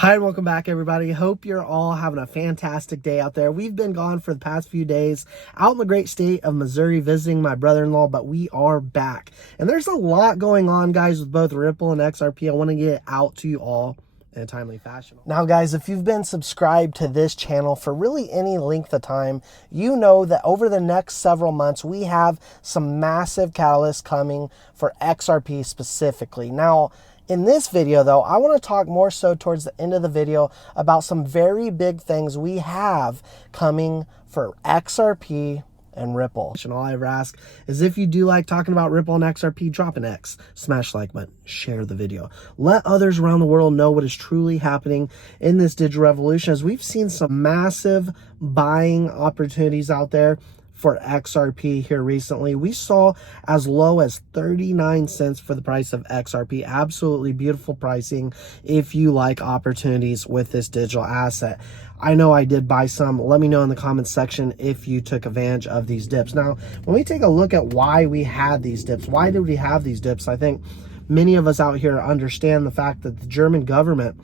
Hi, and welcome back, everybody. Hope you're all having a fantastic day out there. We've been gone for the past few days out in the great state of Missouri visiting my brother-in-law, but we are back. And there's a lot going on, guys, with both Ripple and XRP. I want to get it out to you all in a timely fashion. Now, guys, if you've been subscribed to this channel for really any length of time, you know that over the next several months, we have some massive catalysts coming for XRP specifically. Now, in this video, though, I want to talk more so towards the end of the video about some very big things we have coming for XRP and Ripple. And all I ever ask is if you do like talking about Ripple and XRP, drop an X, smash like button, share the video. Let others around the world know what is truly happening in this digital revolution, as we've seen some massive buying opportunities out there for XRP here recently. We saw as low as 39 cents for the price of XRP. Absolutely beautiful pricing if you like opportunities with this digital asset. I know I did buy some. Let me know in the comments section if you took advantage of these dips. Now, when we take a look at why we had these dips, why did we have these dips? I think many of us out here understand the fact that the German government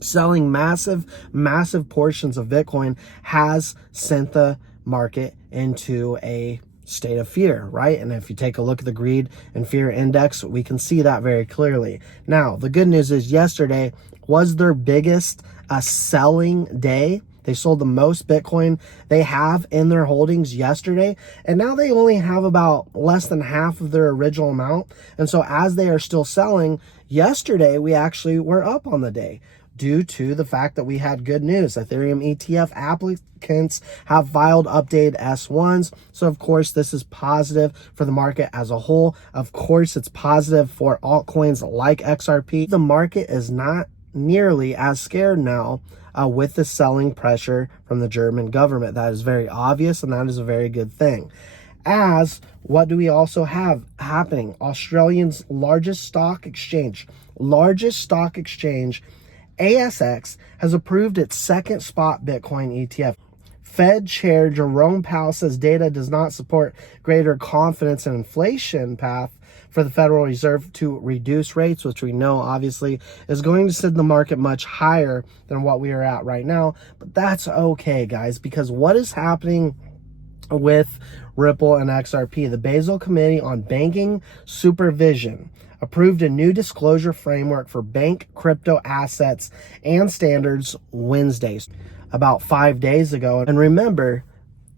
selling massive portions of Bitcoin has sent the market into a state of fear, right? And if you take a look at the greed and fear index, we can see that very clearly. Now, the good news is yesterday was their biggest selling day. They sold the most Bitcoin they have in their holdings yesterday, and now they only have about less than half of their original amount. And so as they are still selling, yesterday we actually were up on the day, due to the fact that we had good news. Ethereum ETF applicants have filed updated S1s. So of course, this is positive for the market as a whole. Of course, it's positive for altcoins like XRP. The market is not nearly as scared now with the selling pressure from the German government. That is very obvious, and that is a very good thing. As what do we also have happening? Australia's largest stock exchange, ASX, has approved its second spot Bitcoin ETF. Fed Chair Jerome Powell says data does not support greater confidence in inflation path for the Federal Reserve to reduce rates, which we know obviously is going to send the market much higher than what we are at right now. But that's okay, guys, because what is happening with Ripple and XRP? The Basel Committee on Banking Supervision approved a new disclosure framework for bank crypto assets and standards Wednesday, about 5 days ago. And remember,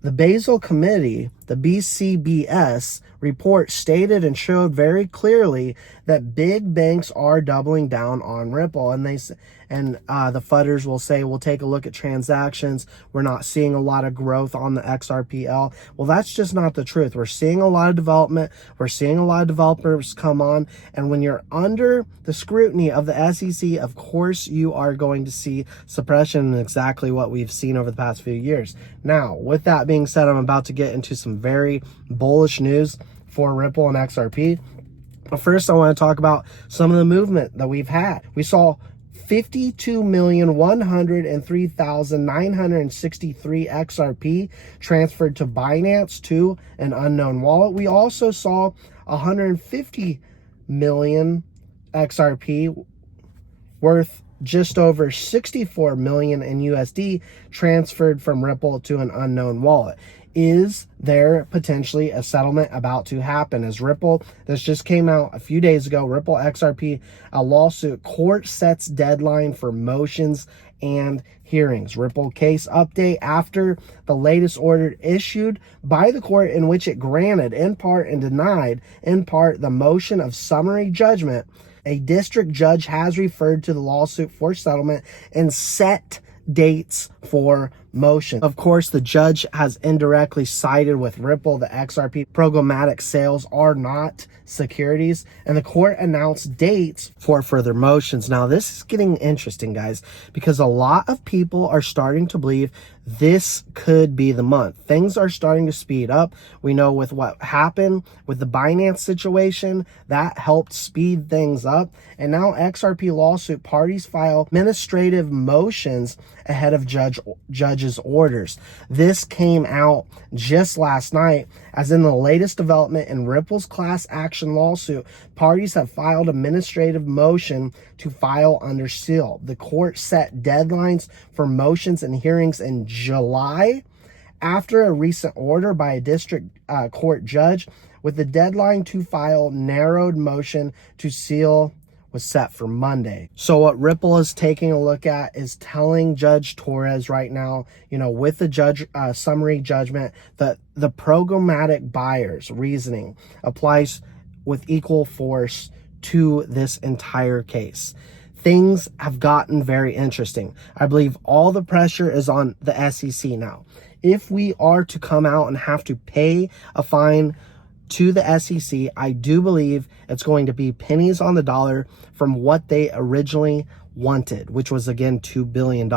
the Basel Committee, the BCBS report stated and showed very clearly that big banks are doubling down on Ripple, and the FUDers will say, we'll take a look at transactions. We're not seeing a lot of growth on the XRPL. Well, that's just not the truth. We're seeing a lot of development. We're seeing a lot of developers come on. And when you're under the scrutiny of the SEC, of course, you are going to see suppression, and exactly what we've seen over the past few years. Now, with that being said, I'm about to get into some very bullish news for Ripple and XRP. But first, I want to talk about some of the movement that we've had. We saw 52,103,963 XRP transferred to Binance to an unknown wallet. We also saw 150 million XRP worth just over 64 million in USD transferred from Ripple to an unknown wallet. Is there potentially a settlement about to happen? As Ripple, this just came out a few days ago, Ripple XRP, a lawsuit, court sets deadline for motions and hearings. Ripple case update after the latest order issued by the court, in which it granted in part and denied in part the motion of summary judgment. A district judge has referred to the lawsuit for settlement and set dates for motion. Of course, the judge has indirectly sided with Ripple. The XRP programmatic sales are not securities, and the court announced dates for further motions. Now, this is getting interesting, guys, because a lot of people are starting to believe this could be the month. Things are starting to speed up. We know with what happened with the Binance situation, that helped speed things up. And now XRP lawsuit parties file administrative motions ahead of judge's judge's orders. This came out just last night, as in the latest development in Ripple's class action lawsuit, parties have filed administrative motion to file under seal. The court set deadlines for motions and hearings in July after a recent order by a district court judge, with the deadline to file narrowed. Motion to seal was set for Monday. So what Ripple is taking a look at is telling Judge Torres right now, with the judge summary judgment, that the programmatic buyer's reasoning applies with equal force to this entire case. Things have gotten very interesting. I believe all the pressure is on the SEC now. If we are to come out and have to pay a fine to the SEC, I do believe it's going to be pennies on the dollar from what they originally wanted, which was, again, $2 billion.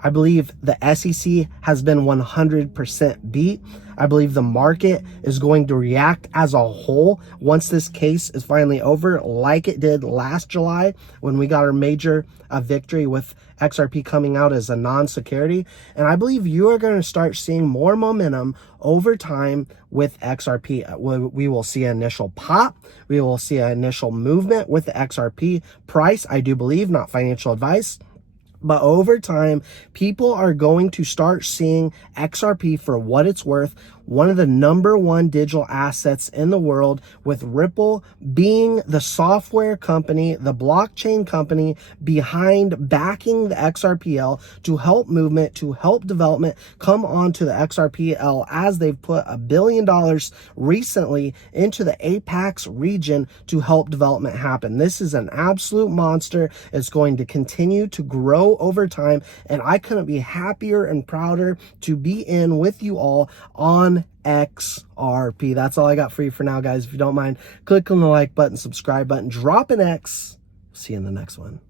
I believe the SEC has been 100% beat. I believe the market is going to react as a whole once this case is finally over, like it did last July when we got our major victory with XRP coming out as a non-security. And I believe you are going to start seeing more momentum over time with XRP. We will see an initial pop. We will see an initial movement with the XRP price, I do believe, not financial advice. But over time, people are going to start seeing XRP for what it's worth, one of the #1 digital assets in the world, with Ripple being the software company, the blockchain company behind backing the XRPL to help movement, to help development come onto the XRPL, as they've put $1 billion recently into the Apex region to help development happen. This is an absolute monster. It's going to continue to grow over time, and I couldn't be happier and prouder to be in with you all on XRP. That's all I got for you for now, guys. If you don't mind, click on the like button, subscribe button, drop an X. See you in the next one.